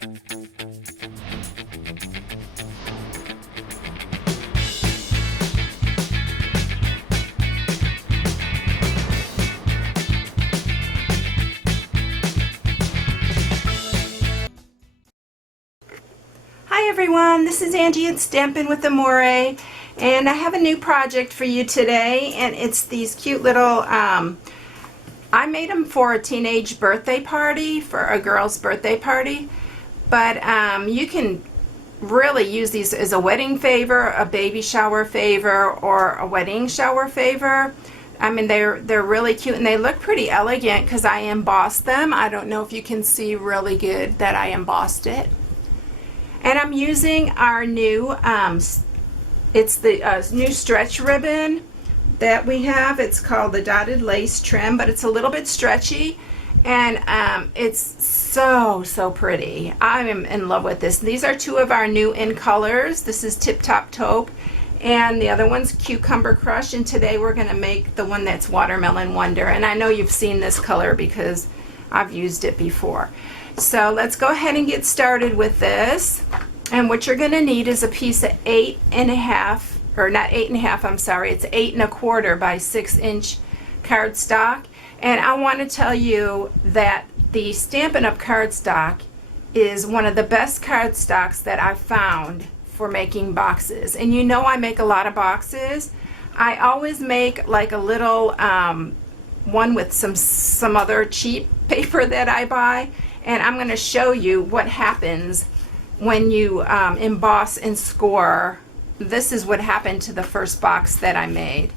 Hi everyone, this is Angie at Stampin' with Amore, and I have a new project for you today, and it's these cute little, I made them for a teenage birthday party, for a girl's birthday party, but you can really use these as a wedding favor, a baby shower favor, or a wedding shower favor. I mean, they're really cute, and they look pretty elegant because I embossed them. I don't know if you can see really good that I embossed it. And I'm using our new, it's the new stretch ribbon that we have. It's called the Dotted Lace Trim, but it's a little bit stretchy, and it's so pretty. I am in love with this. These are two of our new in colors. This is Tip Top Taupe, and the other one's Cucumber Crush, and today we're going to make the one that's Watermelon Wonder. And I know you've seen this color because I've used it before. So let's go ahead and get started with this. And what you're going to need is a piece of 8.5, or not 8.5, I'm sorry, it's 8 1/4 by 6 inch cardstock. And I want to tell you that the Stampin' Up! Cardstock is one of the best cardstocks that I've found for making boxes. And you know I make a lot of boxes. I always make like a little one with some other cheap paper that I buy. And I'm going to show you what happens when you emboss and score. This is what happened to the first box that I made,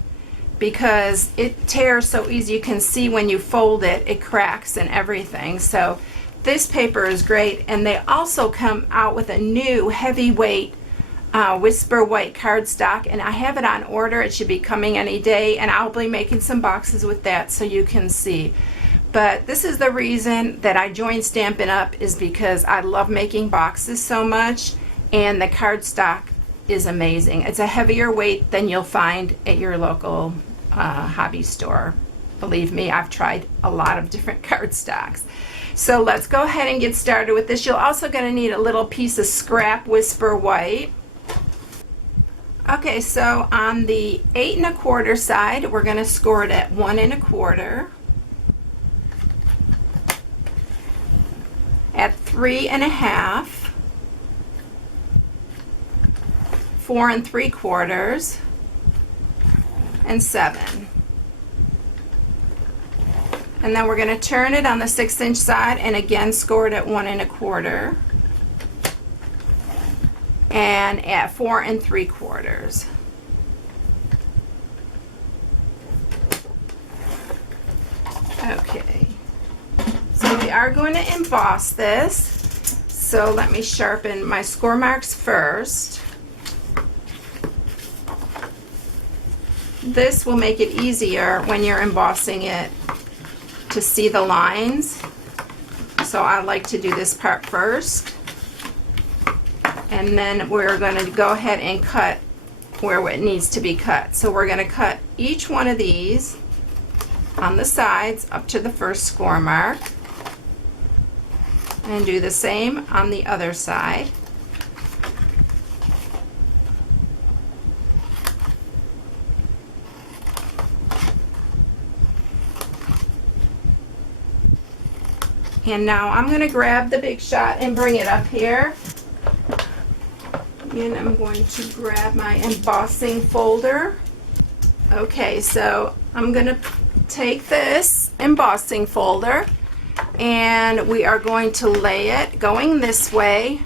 because it tears so easy. You can see when you fold it, it cracks and everything. So this paper is great. And they also come out with a new heavyweight Whisper White cardstock, and I have it on order. It should be coming any day, and I'll be making some boxes with that so you can see. But this is the reason that I joined Stampin' Up! Is because I love making boxes so much, and the cardstock is amazing. It's a heavier weight than you'll find at your local hobby store. Believe me, I've tried a lot of different cardstocks. So let's go ahead and get started with this. You're also going to need a little piece of scrap Whisper White. Okay, so on the 8 1/4 side, we're going to score it at 1 1/4. At 3 1/2, 4 3/4, and 7. And then we're going to turn it on the 6 inch side and again score it at 1 1/4 and at 4 3/4. Okay. So we are going to emboss this. So let me sharpen my score marks first. This will make it easier when you're embossing it to see the lines. So I like to do this part first. And then we're going to go ahead and cut where it needs to be cut. So we're going to cut each one of these on the sides up to the first score mark. And do the same on the other side. And now I'm going to grab the Big Shot and bring it up here. And I'm going to grab my embossing folder. Okay, so I'm going to take this embossing folder, and we are going to lay it going this way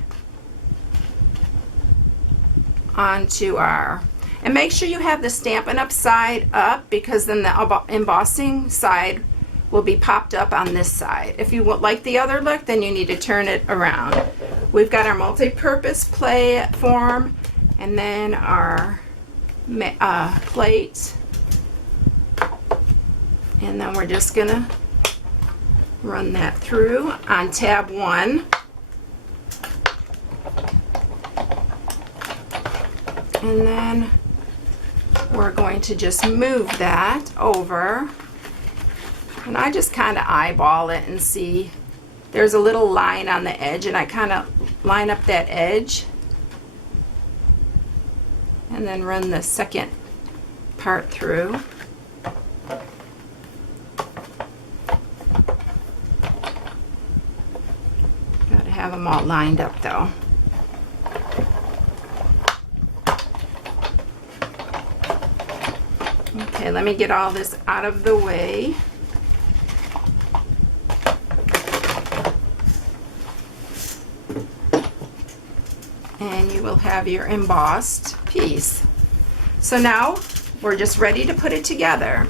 onto our, and make sure you have the Stampin' Up! Side up, because then the embossing side will be popped up on this side. If you would like the other look, then you need to turn it around. We've got our multi-purpose platform, and then our plate, and then we're just gonna run that through on tab 1. And then we're going to just move that over, and I just kind of eyeball it and see there's a little line on the edge, and I kind of line up that edge and then run the second part through. Gotta have them all lined up though. Okay, let me get all this out of the way. And you will have your embossed piece. So now we're just ready to put it together.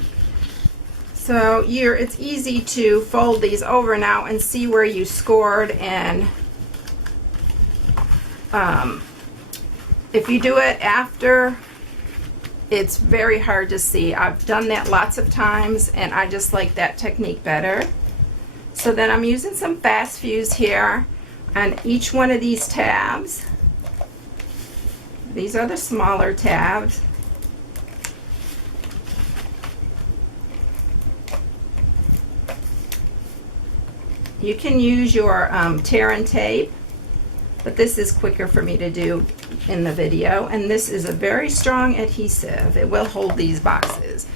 So it's easy to fold these over now and see where you scored, and if you do it after, it's very hard to see. I've done that lots of times and I just like that technique better. So then I'm using some fast fuse here on each one of these tabs. These are the smaller tabs. You can use your tear and tape, but this is quicker for me to do in the video, and this is a very strong adhesive. It will hold these boxes.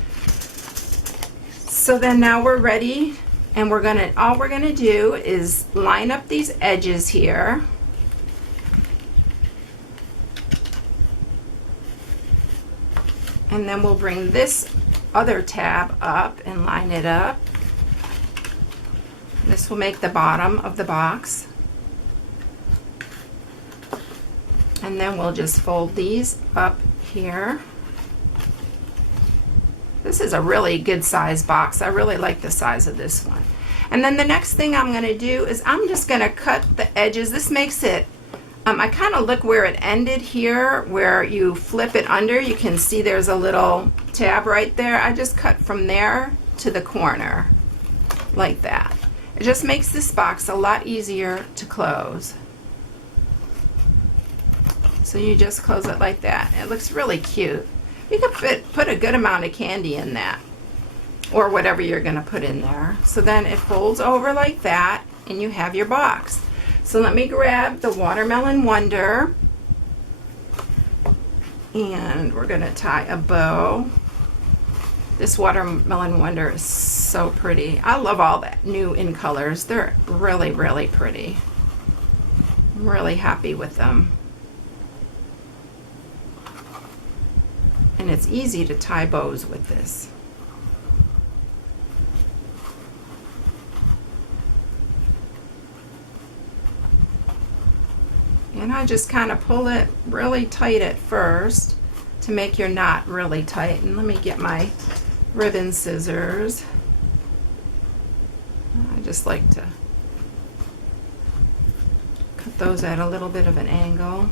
So then now we're ready, and all we're gonna do is line up these edges here. And then we'll bring this other tab up and line it up. This will make the bottom of the box. And then we'll just fold these up here. This is a really good size box. I really like the size of this one. And then the next thing I'm going to do is I'm just going to cut the edges. This makes it, I kind of look where it ended here, where you flip it under. You can see there's a little tab right there. I just cut from there to the corner like that. It just makes this box a lot easier to close. So you just close it like that. It looks really cute. You could put a good amount of candy in that, or whatever you're going to put in there. So then it folds over like that, and you have your box. So let me grab the Watermelon Wonder, and we're going to tie a bow. This Watermelon Wonder is so pretty. I love all that new in colors. They're really, really pretty. I'm really happy with them. And it's easy to tie bows with this. And I just kind of pull it really tight at first to make your knot really tight. And let me get my ribbon scissors. I just like to cut those at a little bit of an angle.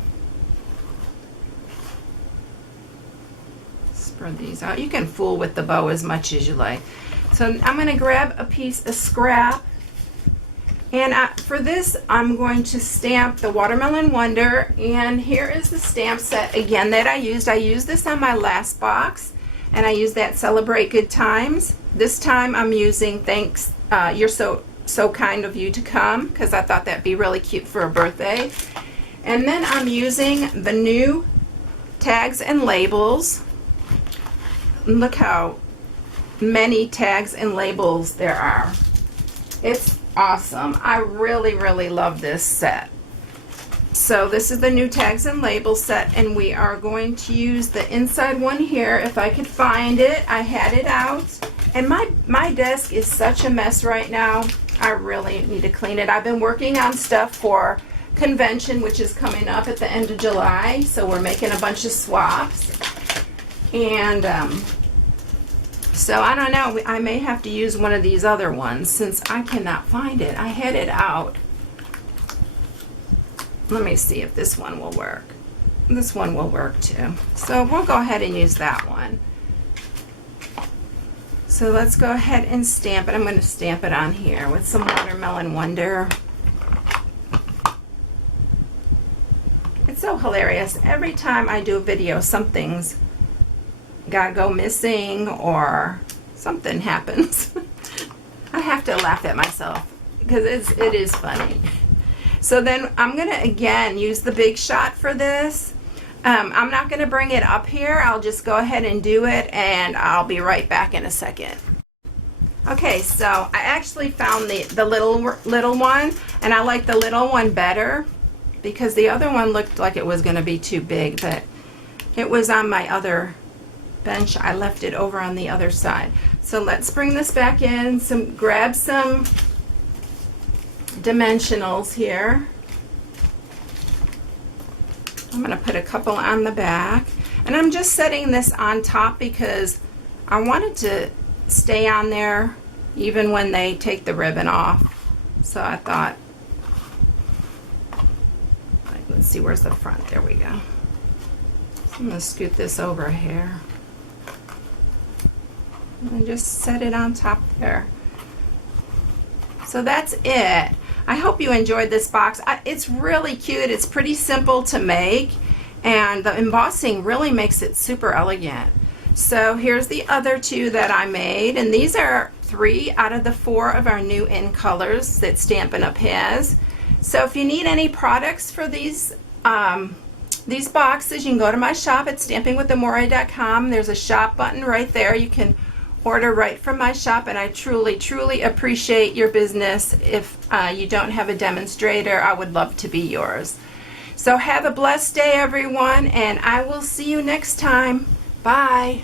Spread these out. You can fool with the bow as much as you like. So I'm going to grab a piece of scrap, and for this I'm going to stamp the Watermelon Wonder, and here is the stamp set again that I used. I used this on my last box, and I used that Celebrate Good Times. This time I'm using Thanks, You're So Kind of You to Come, because I thought that'd be really cute for a birthday. And then I'm using the new tags and labels. Look how many tags and labels there are. It's awesome. I really, really love this set. So this is the new tags and labels set, and we are going to use the inside one here. If I could find it, I had it out. And my desk is such a mess right now. I really need to clean it. I've been working on stuff for convention, which is coming up at the end of July. So we're making a bunch of swaps. And so I don't know, I may have to use one of these other ones since I cannot find it. I had it out. Let me see if this one will work. This one will work too. So we'll go ahead and use that one. So let's go ahead and stamp it. I'm going to stamp it on here with some Watermelon Wonder. It's so hilarious. Every time I do a video, something's gotta go missing or something happens. I have to laugh at myself because it is funny. So then I'm going to again use the Big Shot for this. I'm not going to bring it up here. I'll just go ahead and do it, and I'll be right back in a second. Okay, so I actually found the little one, and I like the little one better because the other one looked like it was going to be too big, but it was on my other bench. I left it over on the other side. So let's bring this back in. Grab some dimensionals here. I'm going to put a couple on the back, and I'm just setting this on top because I wanted to stay on there even when they take the ribbon off. So I thought, let's see, where's the front? There we go. So I'm going to scoot this over a hair and just set it on top there. So that's it. I hope you enjoyed this box. It's really cute. It's pretty simple to make, and the embossing really makes it super elegant. So here's the other two that I made, and these are 3 out of the 4 of our new in colors that Stampin' Up has. So if you need any products for these boxes, you can go to my shop at stampingwithamore.com. There's a shop button right there. You can order right from my shop, and I truly appreciate your business. If you don't have a demonstrator, I would love to be yours. So have a blessed day, everyone, and I will see you next time. Bye.